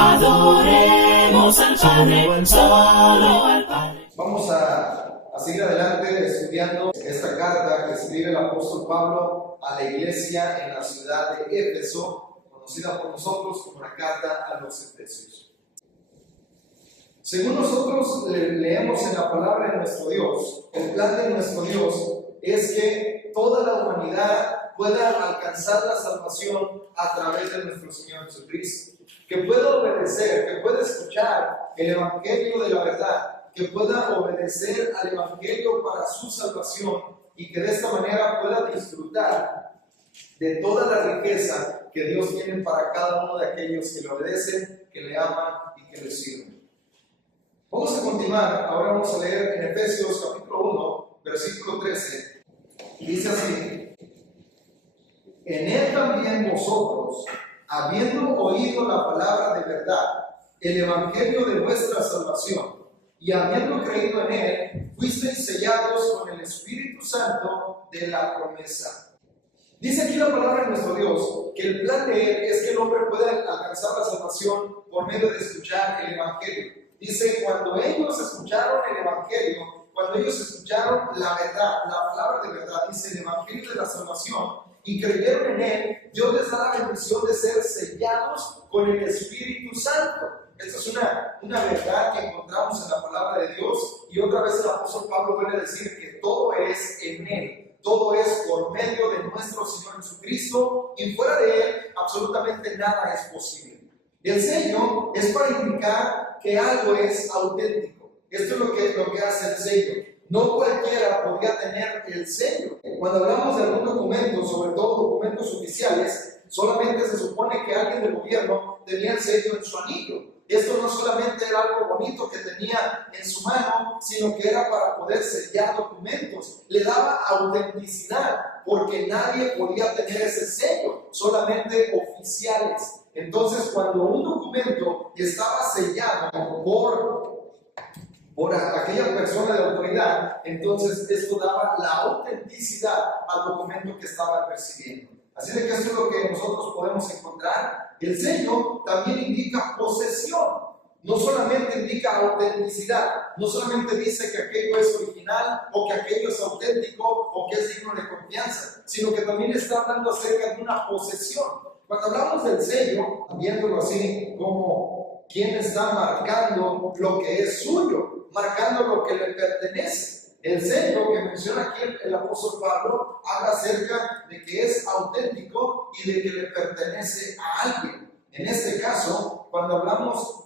Adoremos al Padre, solo al Padre. Vamos a seguir adelante estudiando esta carta que escribe el apóstol Pablo a la iglesia en la ciudad de Éfeso, conocida por nosotros como la carta a los Efesios. Según nosotros leemos en la palabra de nuestro Dios, el plan de nuestro Dios es que toda la humanidad pueda alcanzar la salvación a través de nuestro Señor Jesucristo, que pueda obedecer, que pueda escuchar el evangelio de la verdad, que pueda obedecer al evangelio para su salvación y que de esta manera pueda disfrutar de toda la riqueza que Dios tiene para cada uno de aquellos que le obedecen, que le aman y que le sirven. Vamos a continuar, ahora vamos a leer en Efesios capítulo 1, versículo 13, dice así: en él también vosotros, habiendo oído la palabra de verdad, el evangelio de vuestra salvación, y habiendo creído en él, fuisteis sellados con el Espíritu Santo de la promesa. Dice aquí la palabra de nuestro Dios que el plan de él es que el hombre pueda alcanzar la salvación por medio de escuchar el evangelio. Dice, cuando ellos escucharon el evangelio, cuando ellos escucharon la verdad, la palabra de verdad, dice el evangelio de la salvación, y creyeron en él, Dios les da la bendición de ser sellados con el Espíritu Santo. Esta es una verdad que encontramos en la palabra de Dios, y otra vez el apóstol Pablo vuelve a decir que todo es en él, todo es por medio de nuestro Señor Jesucristo, y fuera de él absolutamente nada es posible. El sello es para indicar que algo es auténtico. Esto es lo que hace el sello. No cualquiera podría tener el sello. Cuando hablamos de algún documento, sobre todo documentos oficiales, solamente se supone que alguien del gobierno tenía el sello en su anillo. Esto no solamente era algo bonito que tenía en su mano, sino que era para poder sellar documentos. Le daba autenticidad, porque nadie podía tener ese sello, solamente oficiales. Entonces, cuando un documento estaba sellado por aquella persona de autoridad, entonces esto daba la autenticidad al documento que estaba percibiendo. Así de que esto es lo que nosotros podemos encontrar. El sello también indica posesión, no solamente indica autenticidad, no solamente dice que aquello es original o que aquello es auténtico o que es digno de confianza, sino que también está hablando acerca de una posesión. Cuando hablamos del sello, viéndolo así como quien está marcando lo que es suyo, marcando lo que le pertenece. El sello que menciona aquí el apóstol Pablo habla acerca de que es auténtico y de que le pertenece a alguien. En este caso, cuando hablamos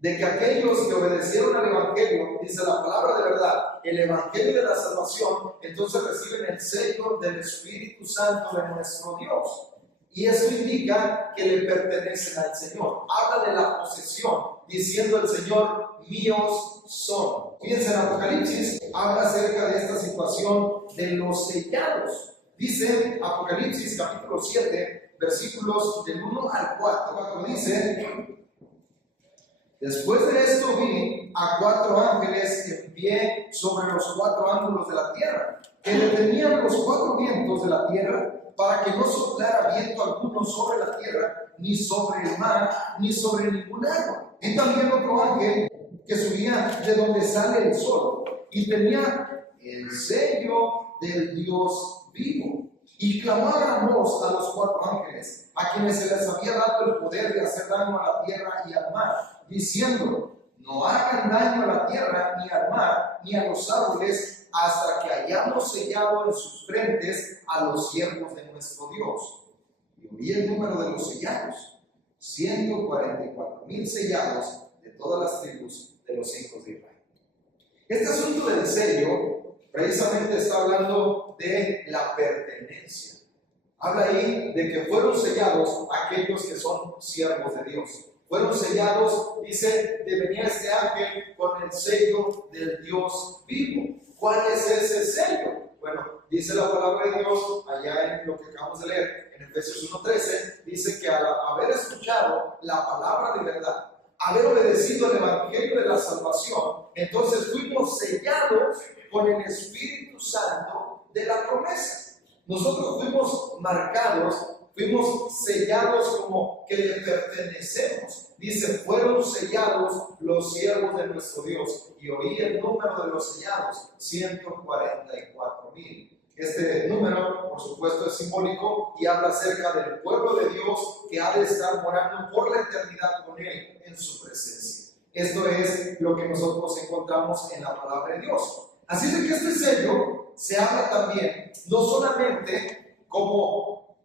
de que aquellos que obedecieron al evangelio, dice la palabra de verdad, el evangelio de la salvación, entonces reciben el sello del Espíritu Santo de nuestro Dios. Y eso indica que le pertenecen al Señor. Habla de la posesión, diciendo el Señor, míos son. Fíjense, en Apocalipsis habla acerca de esta situación de los sellados. Dice Apocalipsis capítulo 7, versículos del 1 al 4, dice: después de esto vi a 4 ángeles en pie sobre los 4 ángulos de la tierra, que detenían los 4 vientos de la tierra, para que no soplara viento alguno sobre la tierra, ni sobre el mar, ni sobre ningún agua. Y también otro ángel que subía de donde sale el sol, y tenía el sello del Dios vivo. Y clamó a gran voz a los 4 ángeles, a quienes se les había dado el poder de hacer daño a la tierra y al mar, diciendo: no hagan daño a la tierra, ni al mar, ni a los árboles, hasta que hayamos sellado en sus frentes a los siervos de nuestro Dios. Y oí el número de los sellados: 144,000 sellados de todas las tribus de los hijos de Israel. Este asunto del sello precisamente está hablando de la pertenencia. Habla ahí de que fueron sellados aquellos que son siervos de Dios. Fueron sellados, dice, de venir este ángel con el sello del Dios vivo. ¿Cuál es ese sello? Bueno, dice la palabra de Dios, allá en lo que acabamos de leer, en Efesios 1:13, dice que al haber escuchado la palabra de verdad, haber obedecido el evangelio de la salvación, entonces fuimos sellados con el Espíritu Santo de la promesa. Nosotros fuimos marcados, fuimos sellados como que le pertenecemos. dice, fueron sellados los siervos de nuestro Dios. Y oí el número de los sellados, 144,000. Este número, por supuesto, es simbólico y habla acerca del pueblo de Dios que ha de estar morando por la eternidad con Él en su presencia. Esto es lo que nosotros encontramos en la palabra de Dios. Así de que este sello se habla también, no solamente como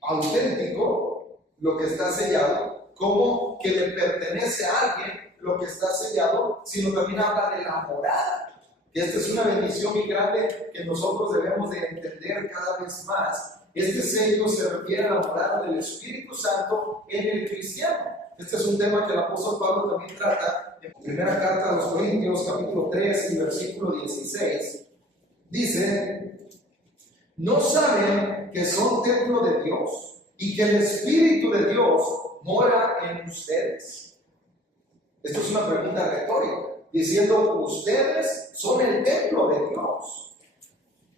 auténtico lo que está sellado, como que le pertenece a alguien lo que está sellado, sino también habla de la morada. Y esta es una bendición muy grande que nosotros debemos de entender cada vez más. Este sello se refiere a la morada del Espíritu Santo en el cristiano. Este es un tema que el apóstol Pablo también trata en primera carta a los Corintios, capítulo 3 y versículo 16. Dice, ¿no saben que son templo de Dios y que el Espíritu de Dios mora en ustedes? Esto es una pregunta retórica, diciendo, ustedes son el templo de Dios.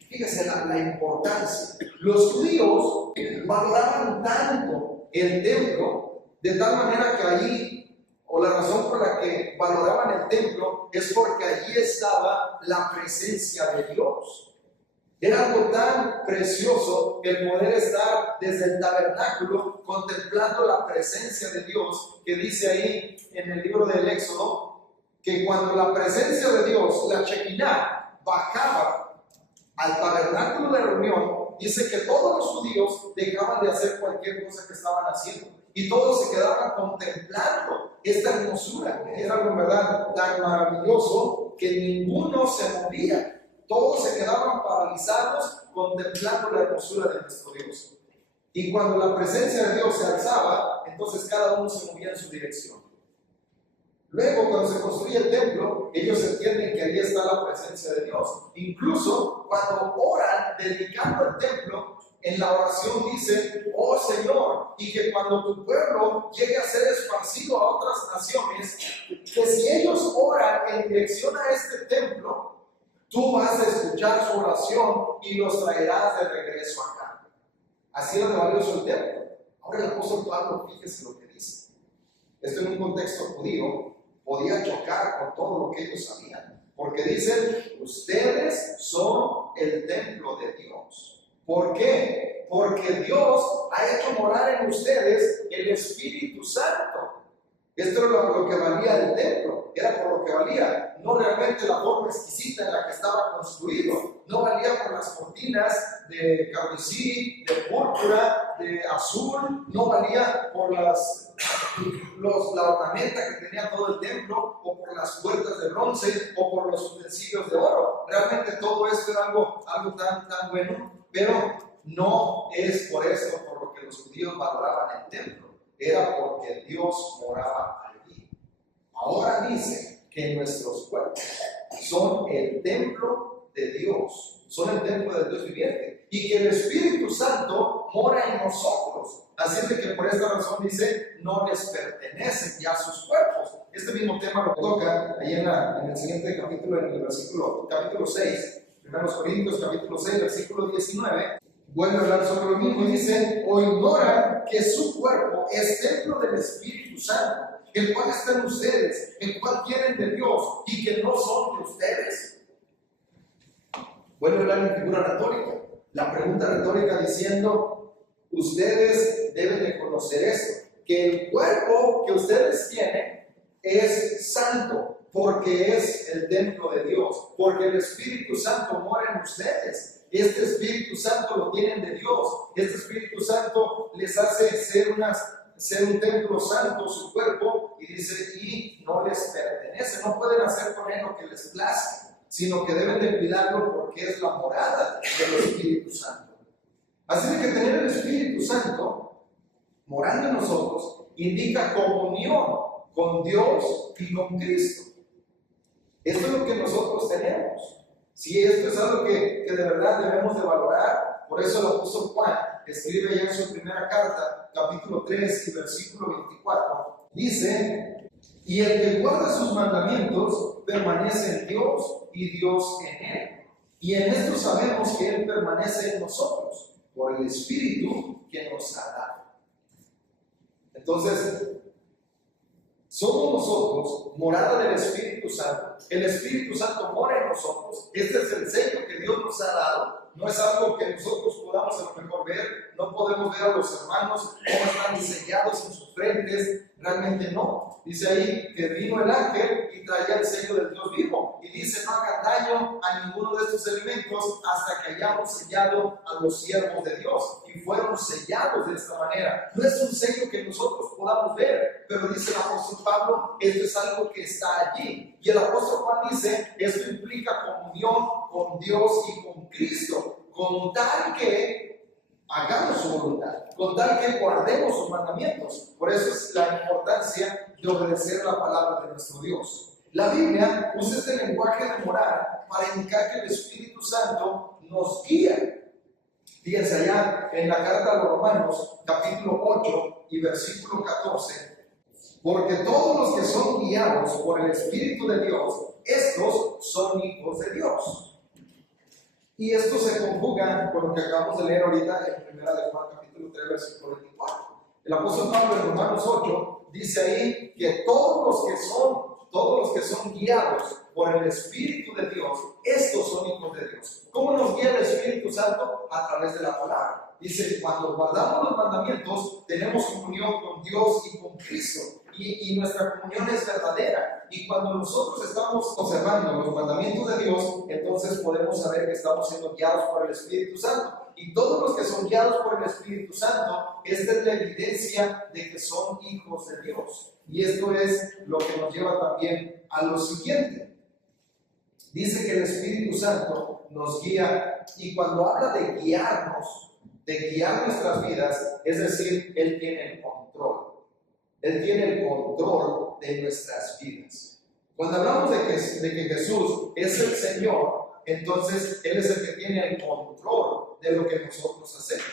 Fíjese la importancia. Los judíos valoraban tanto el templo, de tal manera que allí, o la razón por la que valoraban el templo, es porque allí estaba la presencia de Dios. Era algo tan precioso el poder estar desde el tabernáculo contemplando la presencia de Dios, que dice ahí en el libro del Éxodo, que cuando la presencia de Dios, la Shekinah, bajaba al tabernáculo de reunión, dice que todos los judíos dejaban de hacer cualquier cosa que estaban haciendo y todos se quedaban contemplando esta hermosura. Era algo en verdad tan maravilloso que ninguno se movía. Todos se quedaban paralizados contemplando la hermosura de nuestro Dios. Y cuando la presencia de Dios se alzaba, entonces cada uno se movía en su dirección. Luego, cuando se construye el templo, ellos entienden que ahí está la presencia de Dios. Incluso cuando oran dedicando el templo, en la oración dice, oh Señor, y que cuando tu pueblo llegue a ser esparcido a otras naciones, que si ellos oran en dirección a este templo, tú vas a escuchar su oración y los traerás de regreso acá. Así era de valioso el templo. Ahora el apóstol Pablo, fíjese lo que dice. Esto en un contexto judío podía chocar con todo lo que ellos sabían. Porque dicen, ustedes son el templo de Dios. ¿Por qué? Porque Dios ha hecho morar en ustedes el Espíritu Santo. Esto era lo que valía el templo, era por lo que valía, no realmente la forma exquisita en la que estaba construido, no valía por las cortinas de carmesí, de púrpura, de azul, no valía por la ornamenta que tenía todo el templo, o por las puertas de bronce, o por los utensilios de oro. Realmente todo esto era algo tan bueno, pero no es por eso por lo que los judíos valoraban el templo. Era porque Dios moraba allí. Ahora dice que nuestros cuerpos son el templo de Dios, son el templo de Dios viviente, y que el Espíritu Santo mora en nosotros. Así de que por esta razón dice, no les pertenecen ya sus cuerpos. Este mismo tema lo toca ahí en el siguiente capítulo, en el capítulo 6, 1 Corintios capítulo 6, versículo 19. Vuelve a hablar sobre lo mismo y dice, o ignoran que su cuerpo es templo del Espíritu Santo, el cual está en ustedes, el cual tienen de Dios y que no son de ustedes. Vuelve a hablar en figura retórica. La pregunta retórica diciendo, ustedes deben de conocer esto, que el cuerpo que ustedes tienen es santo, porque es el templo de Dios, porque el Espíritu Santo mora en ustedes. Este Espíritu Santo lo tienen de Dios. Este Espíritu Santo les hace ser un templo santo, su cuerpo, y dice, y no les pertenece. No pueden hacer con él lo que les plazca, sino que deben de cuidarlo porque es la morada del Espíritu Santo. Así que tener el Espíritu Santo morando en nosotros indica comunión con Dios y con Cristo. Esto es lo que nosotros tenemos. Si esto es algo que de verdad debemos de valorar, por eso el apóstol Juan escribe ya en su primera carta, capítulo 3 y versículo 24, dice, y el que guarda sus mandamientos permanece en Dios y Dios en él. Y en esto sabemos que él permanece en nosotros, por el Espíritu que nos ha dado. Entonces, somos nosotros morada del Espíritu Santo. El Espíritu Santo mora en nosotros. Este es el sello que Dios nos ha dado. No es algo que nosotros podamos a lo mejor ver. No podemos ver a los hermanos cómo están sellados en sus frentes. Realmente no. Dice ahí que vino el ángel y traía el sello del Dios vivo. Y dice, no hagan daño a ninguno de estos elementos hasta que hayamos sellado a los siervos de Dios. Y fueron sellados de esta manera. No es un sello que nosotros podamos ver, pero dice el apóstol Pablo, esto es algo que está allí. Y el apóstol Juan dice, esto implica comunión con Dios y con Cristo, con tal que hagamos su voluntad, con tal que guardemos sus mandamientos. Por eso es la importancia de obedecer la palabra de nuestro Dios. La Biblia usa este lenguaje de morar para indicar que el Espíritu Santo nos guía. Fíjense allá en la carta a los Romanos, capítulo 8 y versículo 14. Porque todos los que son guiados por el Espíritu de Dios, estos son hijos de Dios. Y esto se conjuga con lo que acabamos de leer ahorita en 1 de Juan capítulo 3, versículo 24. El apóstol Pablo en Romanos 8 dice ahí que todos los que son guiados por el Espíritu de Dios, estos son hijos de Dios. ¿Cómo nos guía el Espíritu Santo? A través de la palabra. Dice, cuando guardamos los mandamientos, tenemos comunión con Dios y con Cristo. Y nuestra comunión es verdadera. Y cuando nosotros estamos observando los mandamientos de Dios, entonces podemos saber que estamos siendo guiados por el Espíritu Santo. Y todos los que son guiados por el Espíritu Santo, esta es la evidencia de que son hijos de Dios. Y esto es lo que nos lleva también a lo siguiente. Dice que el Espíritu Santo nos guía, y cuando habla de guiarnos, de guiar nuestras vidas, es decir, Él tiene el control. Él tiene el control de nuestras vidas. Cuando hablamos de que Jesús es el Señor, entonces Él es el que tiene el control de lo que nosotros hacemos.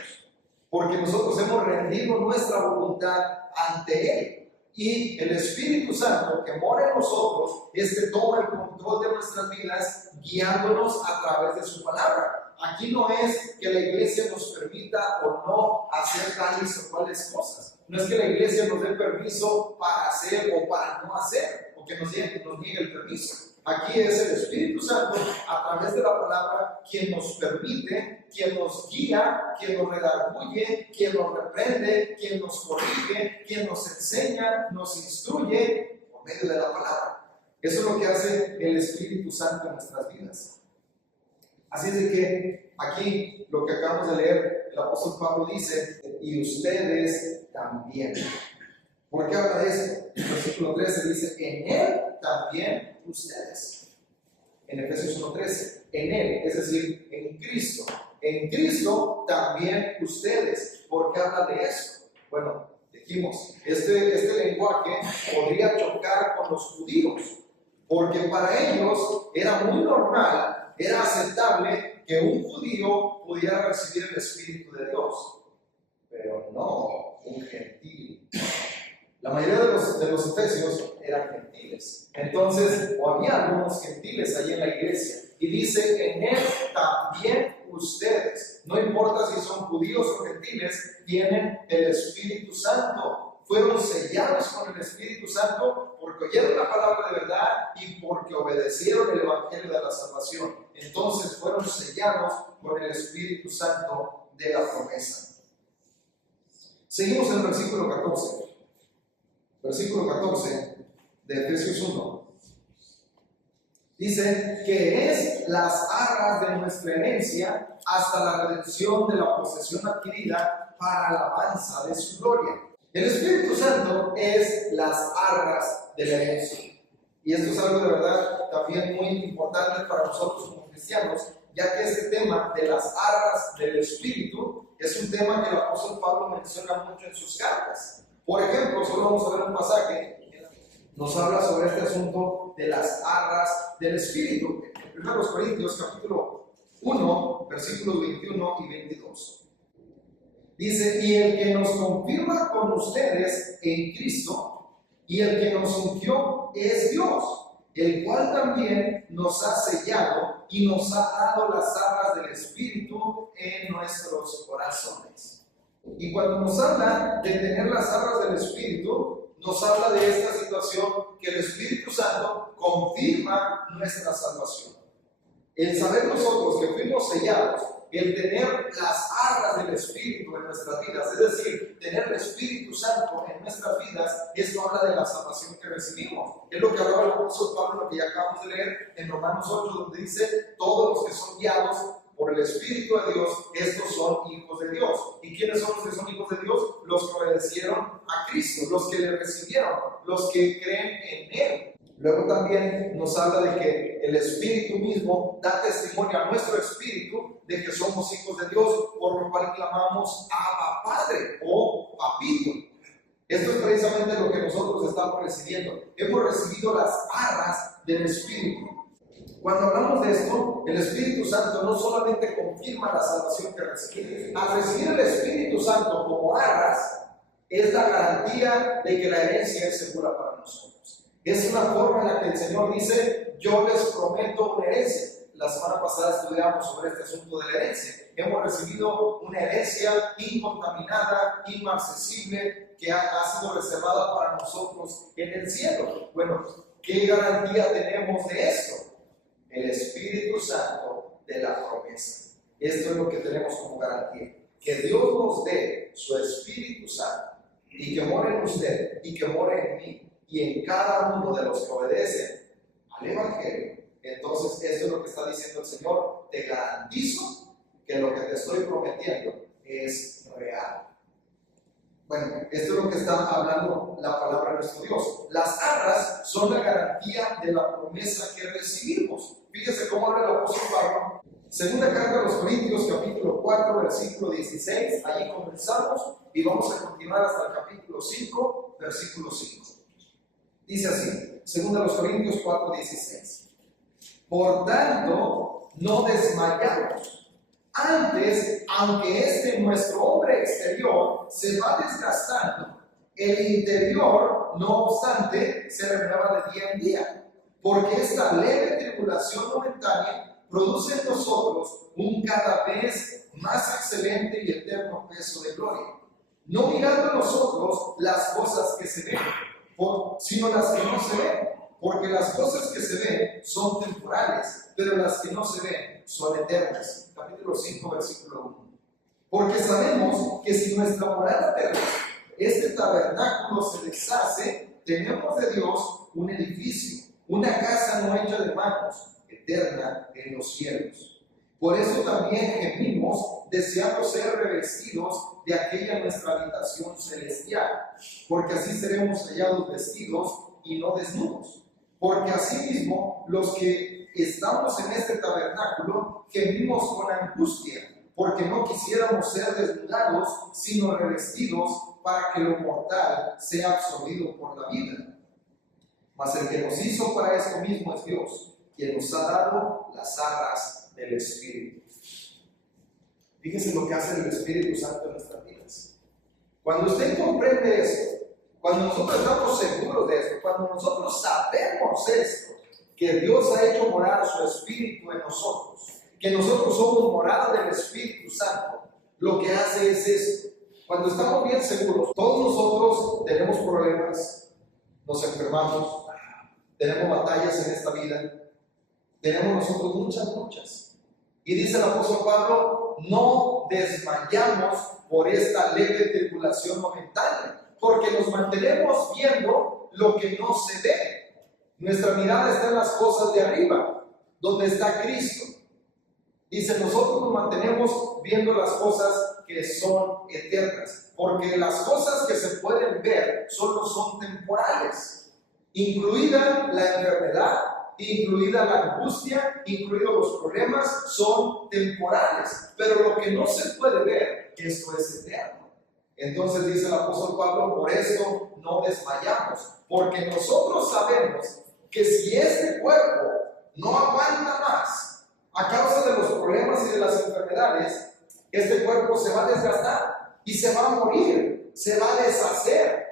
Porque nosotros hemos rendido nuestra voluntad ante Él. Y el Espíritu Santo que mora en nosotros es que toma el control de nuestras vidas, guiándonos a través de su palabra. Aquí no es que la iglesia nos permita o no hacer tales o cuales cosas. No es que la iglesia nos dé permiso para hacer o para no hacer, o que nos niegue el permiso. Aquí es el Espíritu Santo, a través de la palabra, quien nos permite, quien nos guía, quien nos redarguye, quien nos reprende, quien nos corrige, quien nos enseña, nos instruye por medio de la palabra. Eso es lo que hace el Espíritu Santo en nuestras vidas. Así es de que aquí lo que acabamos de leer, el apóstol Pablo dice, y ustedes también. ¿Por qué habla de esto? En el versículo 13 dice, en Él también ustedes. En Efesios 1:13, en Él, es decir, en Cristo. En Cristo también ustedes. ¿Por qué habla de eso? Bueno, dijimos, este lenguaje podría chocar con los judíos, porque para ellos era muy normal, era aceptable que un judío pudiera recibir el Espíritu de Dios, pero no un gentil. La mayoría de los efesios eran gentiles. Entonces, o había algunos gentiles allí en la iglesia. Y dice, en Él también ustedes, no importa si son judíos o gentiles, tienen el Espíritu Santo. Fueron sellados con el Espíritu Santo porque oyeron la palabra de verdad y porque obedecieron el Evangelio de la salvación. Entonces fueron sellados con el Espíritu Santo de la promesa. Seguimos en el versículo 14. Versículo 14 de Efesios 1. Dice que es las arras de nuestra herencia hasta la redención de la posesión adquirida para alabanza de su gloria. El Espíritu Santo es las arras de la herencia. Y esto es algo de verdad también muy importante para nosotros como cristianos, ya que este tema de las arras del Espíritu es un tema que el apóstol Pablo menciona mucho en sus cartas. Por ejemplo, solo vamos a ver un pasaje que nos habla sobre este asunto de las arras del Espíritu. En 1 Corintios capítulo 1, versículos 21 y 22. Dice, y el que nos confirma con ustedes en Cristo, y el que nos ungió es Dios, el cual también nos ha sellado y nos ha dado las arras del Espíritu en nuestros corazones. Y cuando nos habla de tener las arras del Espíritu, nos habla de esta situación que el Espíritu Santo confirma nuestra salvación. El saber nosotros que fuimos sellados, el tener las arras del Espíritu en nuestras vidas, es decir, tener el Espíritu Santo en nuestras vidas, esto habla de la salvación que recibimos. Es lo que hablaba el apóstol Pablo, lo que ya acabamos de leer en Romanos 8, donde dice: todos los que son guiados por el Espíritu de Dios, estos son hijos de Dios. ¿Y quiénes son los que son hijos de Dios? Los que obedecieron a Cristo, los que le recibieron, los que creen en Él. Luego también nos habla de que el Espíritu mismo da testimonio a nuestro espíritu de que somos hijos de Dios, por lo cual clamamos Abba Padre o Papito. Esto es precisamente lo que nosotros estamos recibiendo. Hemos recibido las arras del Espíritu. Cuando hablamos de esto, el Espíritu Santo no solamente confirma la salvación que recibimos. Al recibir el Espíritu Santo como arras, es la garantía de que la herencia es segura para nosotros. Es una forma en la que el Señor dice: yo les prometo una herencia. La semana pasada estudiamos sobre este asunto de la herencia. Hemos recibido una herencia incontaminada, inmarcesible, que ha sido reservada para nosotros en el cielo. Bueno, ¿qué garantía tenemos de esto? El Espíritu Santo de la promesa. Esto es lo que tenemos como garantía. Que Dios nos dé su Espíritu Santo y que more en usted y que more en mí y en cada uno de los que obedecen al Evangelio. Entonces, esto es lo que está diciendo el Señor: te garantizo que lo que te estoy prometiendo es real. Bueno, esto es lo que está hablando la palabra de nuestro Dios. Las arras son la garantía de la promesa que recibimos. Fíjese cómo habla el apóstol Pablo. Segunda carta a los Corintios, capítulo 4, versículo 16. Allí comenzamos y vamos a continuar hasta el capítulo 5, versículo 5. Dice así, segunda a los Corintios 4, 16. Por tanto, no desmayamos. Antes, aunque nuestro hombre exterior se va desgastando, el interior, no obstante, se renueva de día en día. Porque esta leve tribulación momentánea produce en nosotros un cada vez más excelente y eterno peso de gloria. No mirando nosotros las cosas que se ven, sino las que no se ven. Porque las cosas que se ven son temporales, pero las que no se ven son eternas. Capítulo 5, versículo 1. Porque sabemos que si nuestra morada terrestre, este tabernáculo, se deshace, tenemos de Dios un edificio, una casa no hecha de manos, eterna en los cielos. Por eso también gemimos, deseando ser revestidos de aquella nuestra habitación celestial, porque así seremos hallados vestidos y no desnudos. Porque asimismo, los que estamos en este tabernáculo gemimos con angustia, porque no quisiéramos ser desnudados, sino revestidos, para que lo mortal sea absorbido por la vida. Mas el que nos hizo para esto mismo es Dios, quien nos ha dado las arras del Espíritu. Fíjense lo que hace el Espíritu Santo en nuestras vidas. Cuando usted comprende esto, cuando nosotros estamos seguros de esto, cuando nosotros sabemos esto, que Dios ha hecho morar su Espíritu en nosotros, que nosotros somos morada del Espíritu Santo, lo que hace es esto. Cuando estamos bien seguros, todos nosotros tenemos problemas, nos enfermamos, tenemos batallas en esta vida, tenemos nosotros muchas luchas. Y dice el apóstol Pablo: no desmayamos por esta leve tribulación momentánea, porque nos mantenemos viendo lo que no se ve. Nuestra mirada está en las cosas de arriba, donde está Cristo. Dice: nosotros nos mantenemos viendo las cosas que son eternas, porque las cosas que se pueden ver solo son temporales, incluida la enfermedad, incluida la angustia, incluidos los problemas, son temporales, pero lo que no se puede ver, esto es eterno. Entonces dice el apóstol Pablo: por eso no desmayamos, porque nosotros sabemos que si este cuerpo no aguanta más a causa de los problemas y de las enfermedades, este cuerpo se va a desgastar y se va a morir, se va a deshacer.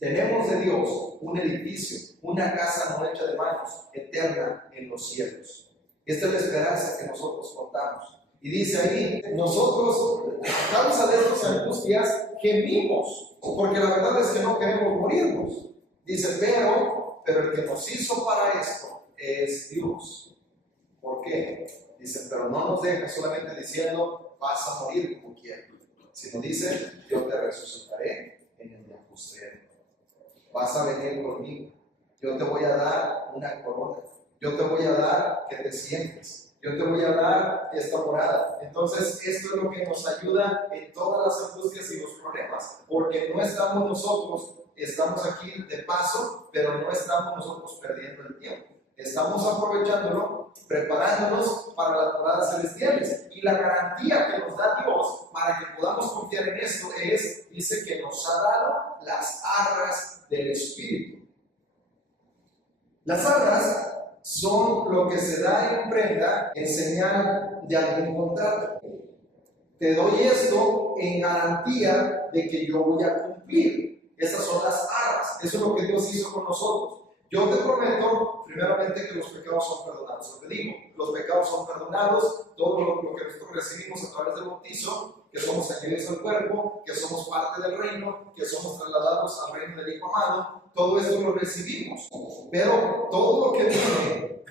Tenemos de Dios un edificio, una casa no hecha de manos, eterna en los cielos. Esta es la esperanza que nosotros contamos. Y dice ahí, nosotros a causa de estas angustias gemimos, porque la verdad es que no queremos morirnos. Dice, pero el que nos hizo para esto es Dios. ¿Por qué? Dice, pero no nos deja solamente diciendo, vas a morir como quieras, sino dice, yo te resucitaré en el día postrero. Vas a venir conmigo, yo te voy a dar una corona, yo te voy a dar que te sientes. Yo te voy a dar esta morada. Entonces, esto es lo que nos ayuda en todas las angustias y los problemas, porque no estamos nosotros, estamos aquí de paso, pero no estamos nosotros perdiendo el tiempo. Estamos aprovechándolo, preparándonos para las moradas celestiales. Y la garantía que nos da Dios para que podamos confiar en esto es, dice que nos ha dado las arras del Espíritu. Las arras son lo que se da en prenda en señal de algún contrato. Te doy esto en garantía de que yo voy a cumplir. Esas son las arras. Eso es lo que Dios hizo con nosotros. Yo te prometo, primeramente, que los pecados son perdonados. Lo que digo, los pecados son perdonados, todo lo que nosotros recibimos a través del bautizo, que somos añadidos al cuerpo, que somos parte del reino, que somos trasladados al reino del Hijo amado, todo esto lo recibimos. Pero todo lo que viene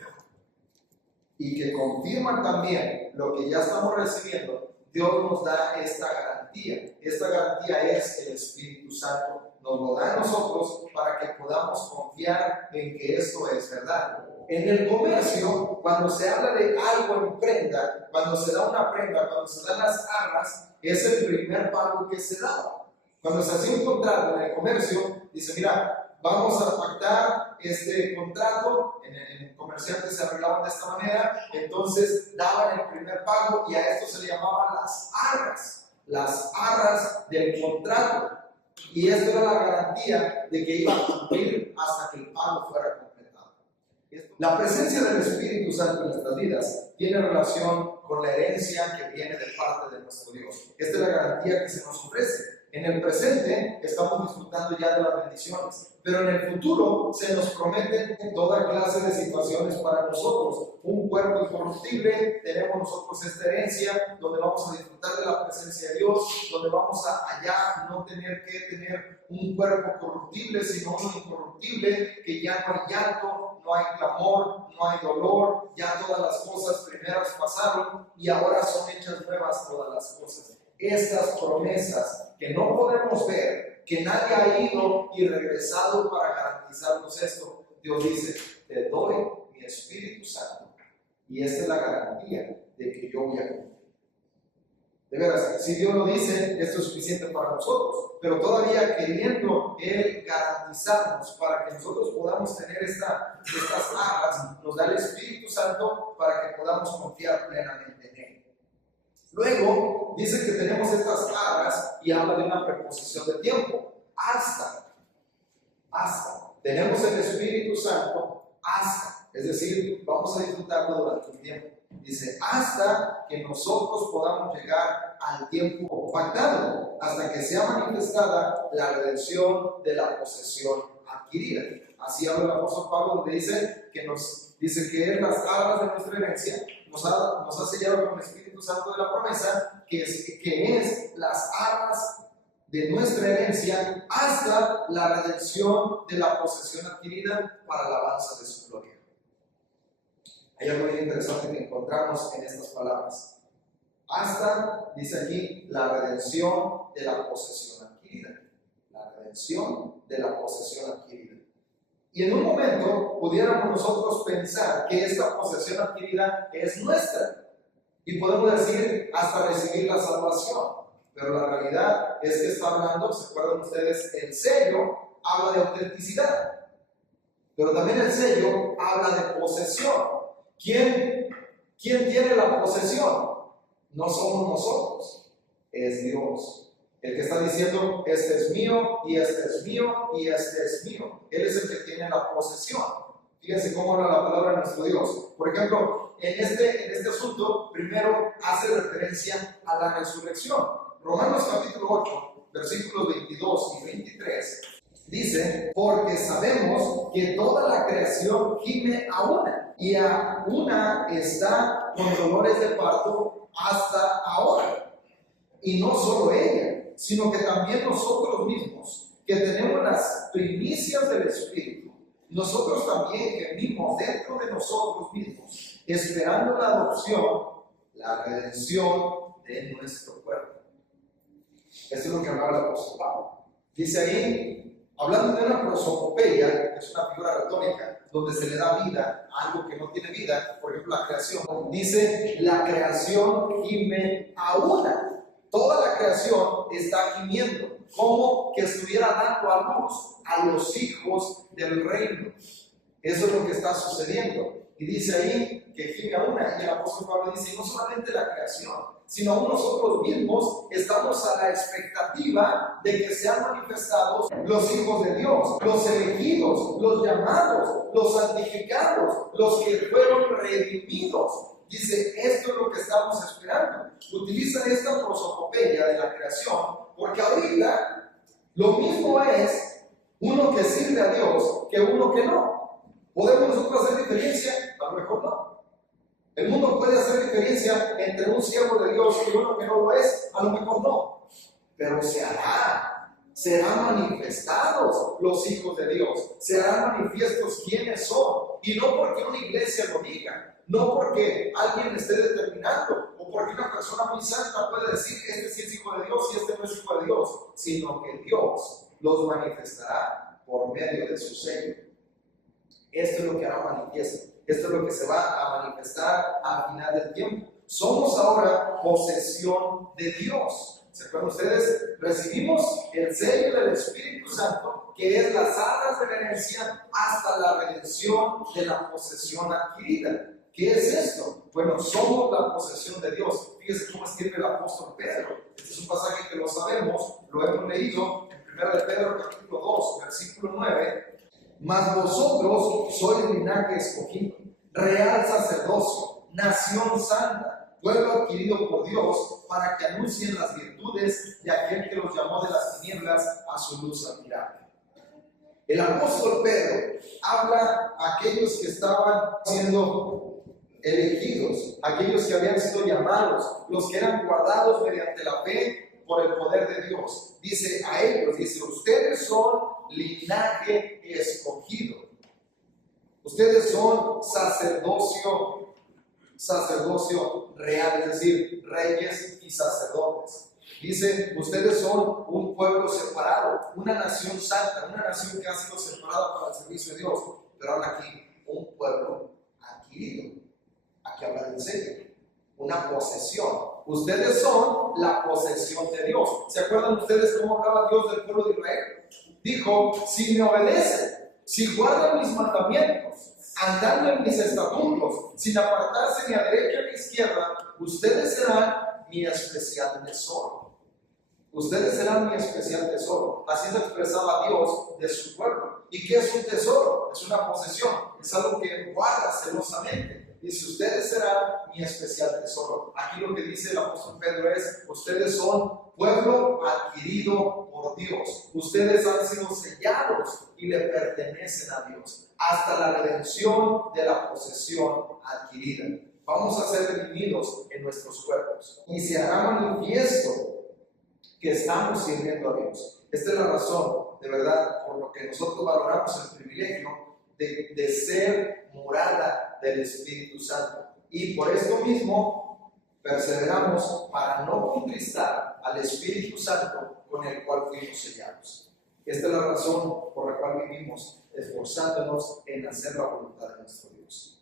y que confirma también lo que ya estamos recibiendo, Dios nos da esta garantía. Esta garantía es el Espíritu Santo. Nos lo da a nosotros para que podamos confiar en que esto es verdad. En el comercio, cuando se habla de algo en prenda, cuando se da una prenda, cuando se dan las arras, es el primer pago que se da. Cuando se hacía un contrato en el comercio, dice, mira, vamos a pactar este contrato, en el comerciante se arreglaban de esta manera, entonces daban el primer pago y a esto se le llamaban las arras del contrato. Y esto era la garantía de que iba a cumplir hasta que el pago fuera completado. La presencia del Espíritu Santo en nuestras vidas tiene relación con la herencia que viene de parte de nuestro Dios. Esta es la garantía que se nos ofrece. En el presente estamos disfrutando ya de las bendiciones, pero en el futuro se nos prometen toda clase de situaciones para nosotros. Un cuerpo incorruptible, tenemos nosotros esta herencia donde vamos a disfrutar de la presencia de Dios, donde vamos a allá no tener que tener un cuerpo corruptible, sino uno incorruptible, que ya no hay llanto, no hay clamor, no hay dolor, ya todas las cosas primeras pasaron y ahora son hechas nuevas todas las cosas. Estas promesas que no podemos ver, que nadie ha ido y regresado para garantizarnos esto, Dios dice, te doy mi Espíritu Santo y esta es la garantía de que yo voy a cumplir. De veras, si Dios lo dice, esto es suficiente para nosotros, pero todavía queriendo Él garantizarnos para que nosotros podamos tener estas arras, nos da el Espíritu Santo para que podamos confiar plenamente en Él. Luego, dice que tenemos estas arras y habla de una preposición de tiempo. Hasta. Tenemos el Espíritu Santo hasta. Es decir, vamos a disfrutarlo durante un tiempo. Dice, hasta que nosotros podamos llegar al tiempo pactado, hasta que sea manifestada la redención de la posesión adquirida. Así habla el apóstol Pablo, donde dice que es las arras de nuestra herencia, nos ha sellado con el Espíritu Santo de la promesa, que es las arras de nuestra herencia hasta la redención de la posesión adquirida para la alabanza de su gloria. Hay algo muy interesante que encontramos en estas palabras. Hasta, dice aquí, la redención de la posesión adquirida. La redención de la posesión adquirida. Y en un momento pudiéramos nosotros pensar que esta posesión adquirida es nuestra. Y podemos decir hasta recibir la salvación. Pero la realidad es que está hablando, ¿se acuerdan ustedes? El sello habla de autenticidad. Pero también el sello habla de posesión. ¿Quién tiene la posesión? No somos nosotros, es Dios. El que está diciendo, este es mío, y este es mío, y este es mío. Él es el que tiene la posesión. Fíjense cómo habla la palabra de nuestro Dios. Por ejemplo, en este asunto, primero hace referencia a la resurrección. Romanos capítulo 8, versículos 22 y 23, dice, porque sabemos que toda la creación gime a una, y a una está con dolores de parto hasta ahora. Y no solo ella, sino que también nosotros mismos, que tenemos las primicias del Espíritu, nosotros también gemimos dentro de nosotros mismos, esperando la adopción, la redención de nuestro cuerpo. Esto es lo que hablaba el apóstol Pablo. Dice ahí, hablando de una prosopopeia, que es una figura retórica, donde se le da vida a algo que no tiene vida, por ejemplo la creación, dice, la creación gime a una. Toda la creación está gimiendo, como que estuviera dando a luz a los hijos del reino. Eso es lo que está sucediendo. Y dice ahí que gime a una, y el apóstol Pablo dice, no solamente la creación, sino aún nosotros mismos estamos a la expectativa de que sean manifestados los hijos de Dios, los elegidos, los llamados, los santificados, los que fueron redimidos. Dice, esto es lo que estamos esperando. Utiliza esta prosopopeia de la creación, porque ahorita lo mismo es uno que sirve a Dios que uno que no. ¿Podemos nosotros hacer diferencia? A lo mejor no. El mundo puede hacer diferencia entre un siervo de Dios y uno que no lo es, a lo mejor no. Pero se hará, serán manifestados los hijos de Dios, serán manifiestos quiénes son. Y no porque una iglesia lo diga, no porque alguien esté determinando, o porque una persona muy santa puede decir, este sí es hijo de Dios y este no es hijo de Dios, sino que Dios los manifestará por medio de su sello. Esto es lo que hará manifiesto. Esto es lo que se va a manifestar al final del tiempo. Somos ahora posesión de Dios. ¿Se acuerdan ustedes? Recibimos el sello del Espíritu Santo, que es las arras de la herencia hasta la redención de la posesión adquirida. ¿Qué es esto? Bueno, somos la posesión de Dios. Fíjense cómo escribe el apóstol Pedro. Este es un pasaje que lo sabemos, lo hemos leído en 1 de Pedro capítulo 2, versículo 9. Mas vosotros sois linaje escogido, real sacerdocio, nación santa, pueblo adquirido por Dios, para que anuncien las virtudes de aquel que los llamó de las tinieblas a su luz admirable. El apóstol Pedro habla a aquellos que estaban siendo elegidos, aquellos que habían sido llamados, los que eran guardados mediante la fe por el poder de Dios. Dice a ellos, dice, ustedes son linaje escogido. Ustedes son sacerdocio real, es decir, reyes y sacerdotes. Dice, ustedes son un pueblo separado, una nación santa, una nación que ha sido separada para el servicio de Dios. Pero ahora aquí, un pueblo adquirido. Aquí habla del sello, una posesión. Ustedes son la posesión de Dios. ¿Se acuerdan ustedes cómo hablaba Dios del pueblo de Israel? Dijo, si me obedecen, si guardan mis mandamientos, andando en mis estatutos, sin apartarse ni a derecha ni a izquierda, ustedes serán mi especial tesoro. Ustedes serán mi especial tesoro. Así se expresaba Dios de su pueblo. ¿Y qué es un tesoro? Es una posesión, es algo que guarda celosamente. Dice, ustedes serán mi especial tesoro. Aquí lo que dice el apóstol Pedro es, ustedes son pueblo adquirido por Dios. Ustedes han sido sellados y le pertenecen a Dios hasta la redención de la posesión adquirida. Vamos a ser redimidos en nuestros cuerpos y se hará manifiesto que estamos sirviendo a Dios. Esta es la razón, de verdad, por lo que nosotros valoramos el privilegio de ser morada del Espíritu Santo. Y por esto mismo perseveramos para no contristar al Espíritu Santo con el cual fuimos sellados. Esta es la razón por la cual vivimos esforzándonos en hacer la voluntad de nuestro Dios.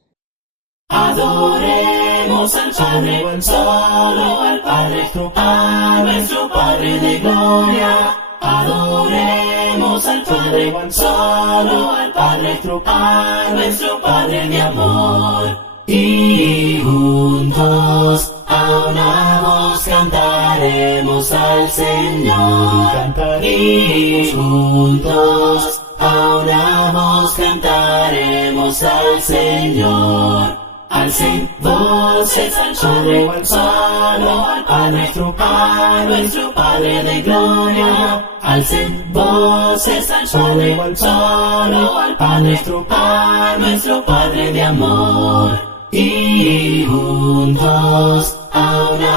Adoremos al Padre, solo al Padre, a nuestro Padre de gloria. Adoremos al Padre, solo al Padre, a nuestro Padre de amor. Y juntos a una voz cantaremos al Señor. Y juntos a una voz cantaremos al Señor. Alcen voces al Padre, solo al Padre, a nuestro Padre de gloria. Alcen voces al Padre, solo al Padre, a nuestro Padre de amor. Y juntos ahora.